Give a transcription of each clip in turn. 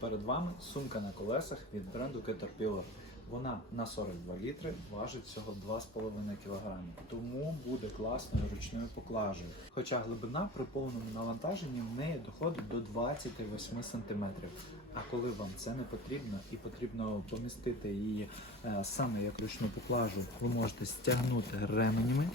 Перед вами сумка на колесах від бренду Caterpillar. Вона на 42 літри важить всього 2,5 кг, тому буде класною ручною поклажею. Хоча глибина при повному навантаженні в неї доходить до 28 см. А коли вам це не потрібно і потрібно помістити її е, саме як ручну поклажу, ви можете стягнути ременями.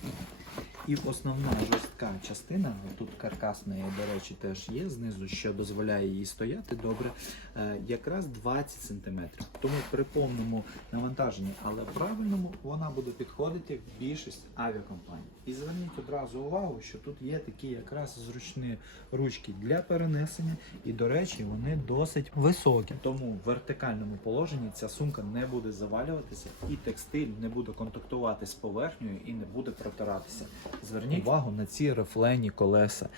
І основна жорстка частина, тут каркас неї, до речі, теж є знизу, що дозволяє їй стояти добре, е, якраз 20 см. Тому при повному навантаженні, але правильному, вона буде підходити в більшість авіакомпаній. І зверніть одразу увагу, що тут є такі якраз зручні ручки для перенесення, і, до речі, вони досить високі. Тому в вертикальному положенні ця сумка не буде завалюватися, і текстиль не буде контактувати з поверхнею і не буде протиратися. Зверніть увагу на ці рифлені колеса,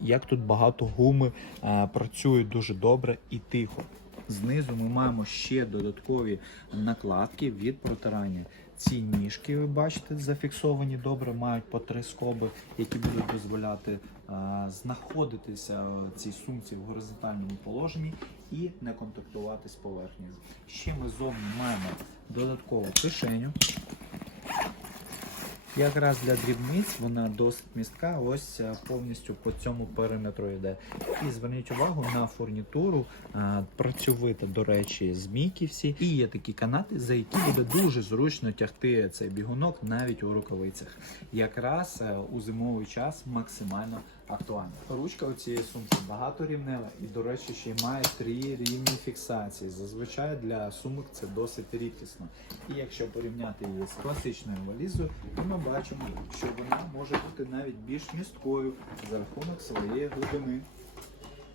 як тут багато гуми е, працюють дуже добре і тихо. Знизу ми маємо ще додаткові накладки від протирання. Ці ніжки, ви бачите, зафіксовані добре, мають по три скоби, які будуть дозволяти е, знаходитися цій сумці в горизонтальному положенні і не контактувати з поверхнею. Ще ми зовні маємо додаткову кишеню. Якраз для дрібниць вона досить містка, ось е, повністю по цьому периметру йде. І зверніть увагу на фурнітуру, е, працьовита, до речі, змійки всі. І є такі канати, за які буде дуже зручно тягти цей бігунок навіть у рукавицях. Якраз е, у зимовий час максимально актуально. Ручка у цієї сумки багато рівнева і, до речі, ще й має три рівні фіксації. Зазвичай для сумок це досить рідкісно. І якщо порівняти її з класичною валізою, то ми бачимо, що вона може бути навіть більш місткою за рахунок своєї глибини.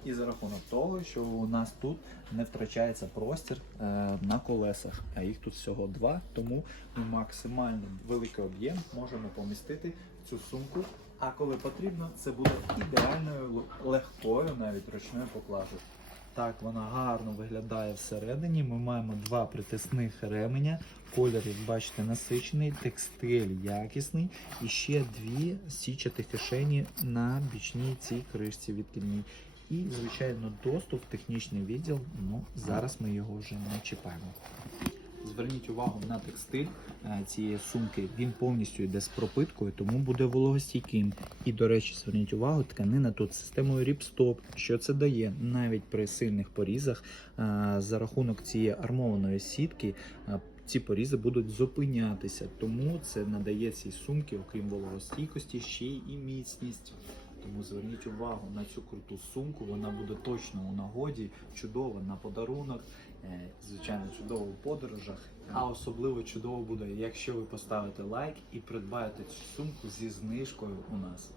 І за рахунок того, що у нас тут не втрачається простір е, на колесах, а їх тут всього два, тому ми максимально великий об'єм можемо помістити в цю сумку. А коли потрібно, це буде ідеальною легкою навіть ручною поклажею. Так, вона гарно виглядає всередині. Ми маємо два притисних ременя. Колір, як бачите, насичений, текстиль якісний. І ще дві січати кишені на бічній цій кришці відкидній. І, звичайно, доступ в технічний відділ. Ну, зараз ми його вже не чіпаємо. Зверніть увагу на текстиль е, цієї сумки. Він повністю йде з пропиткою, тому буде вологостійким. І, до речі, зверніть увагу, тканина тут системою ріпстоп. Що це дає? Навіть при сильних порізах е, за рахунок цієї армованої сітки. е, Ці порізи будуть зупинятися, тому це надає цій сумці, окрім вологостійкості, ще й міцність. Тому зверніть увагу на цю круту сумку. Вона буде точно у нагоді, чудова на подарунок, е, звичайно, чудово в подорожах. А особливо чудово буде, якщо ви поставите лайк і придбаєте цю сумку зі знижкою у нас.